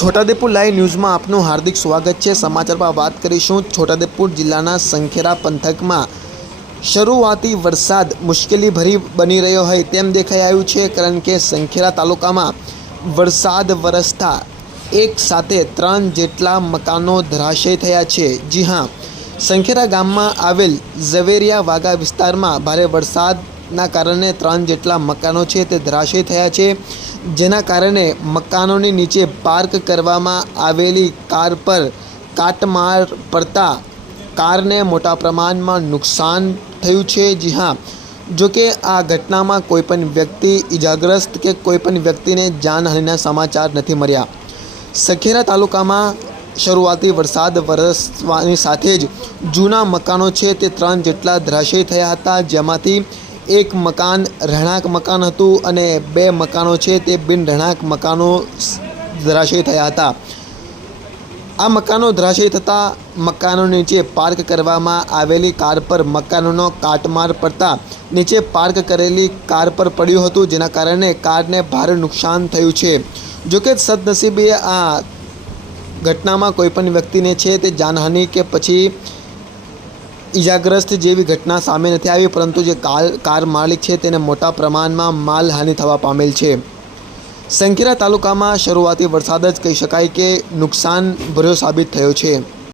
Chhota Udepur live ન્યૂઝમાં આપનું હાર્દિક સ્વાગત છે. સમાચારમાં વાત કરીશું છોટાદેપુર જિલ્લાના સંખેરા પંથકમાં. શરૂઆતી વરસાદ મુશ્કેલીભરી બની રહ્યો હોય તેમ દેખાઈ આવ્યું છે, કારણ કે સંખેરા તાલુકામાં વરસાદ વરસતા એક સાથે ત્રણ જેટલા મકાનો ધરાશય થયા છે. જી હા, સંખેરા ગામમાં આવેલ ઝવેરિયા વાગા વિસ્તારમાં ભારે વરસાદના કારણે ત્રણ જેટલા મકાનો છે તે ધરાશય થયા છે. જેના કારણે મકાનોની નીચે પાર્ક કરવામાં આવેલી કાર પર કાટમાર પડતા કારને મોટા પ્રમાણમાં નુકસાન થયું છે. જી હા જોકે આ ઘટનામાં કોઈપણ વ્યક્તિ ઇજાગ્રસ્ત કે કોઈપણ વ્યક્તિને જાનહાનિના સમાચાર નથી મળ્યા. સખેરા તાલુકામાં શરૂઆતી વરસાદ વરસવાની સાથે જ જૂના મકાનો છે તે ત્રણ જેટલા ધરાશય થયા હતા. જેમાંથી એક મકાન, રહેણાંક મકાન હતું અને બે મકાનો છે તે બિન રહેણાંક મકાનો ધરાશય થયા હતા. આ મકાનો ધરાશય થતાં મકાનો નીચે પાર્ક કરવામાં આવેલી કાર પર મકાનોનો કાટમાર પડતા નીચે પાર્ક કરેલી કાર પર પડ્યું હતું, જેના કારણે કારને ભારે નુકસાન થયું છે. જોકે સદનસીબે આ ઘટનામાં કોઈપણ વ્યક્તિને છે તે જાનહાનિ કે પછી ઈજાગ્રસ્ત જેવી ઘટના સામે નથી આવી, પરંતુ જે કાર કાર માલિક છે તેને મોટા પ્રમાણમાં માલહાનિ થવા પામેલ છે. સંખેરા તાલુકામાં શરૂઆતી વરસાદ જ કહી શકાય કે નુકસાન ભર્યો સાબિત થયો છે.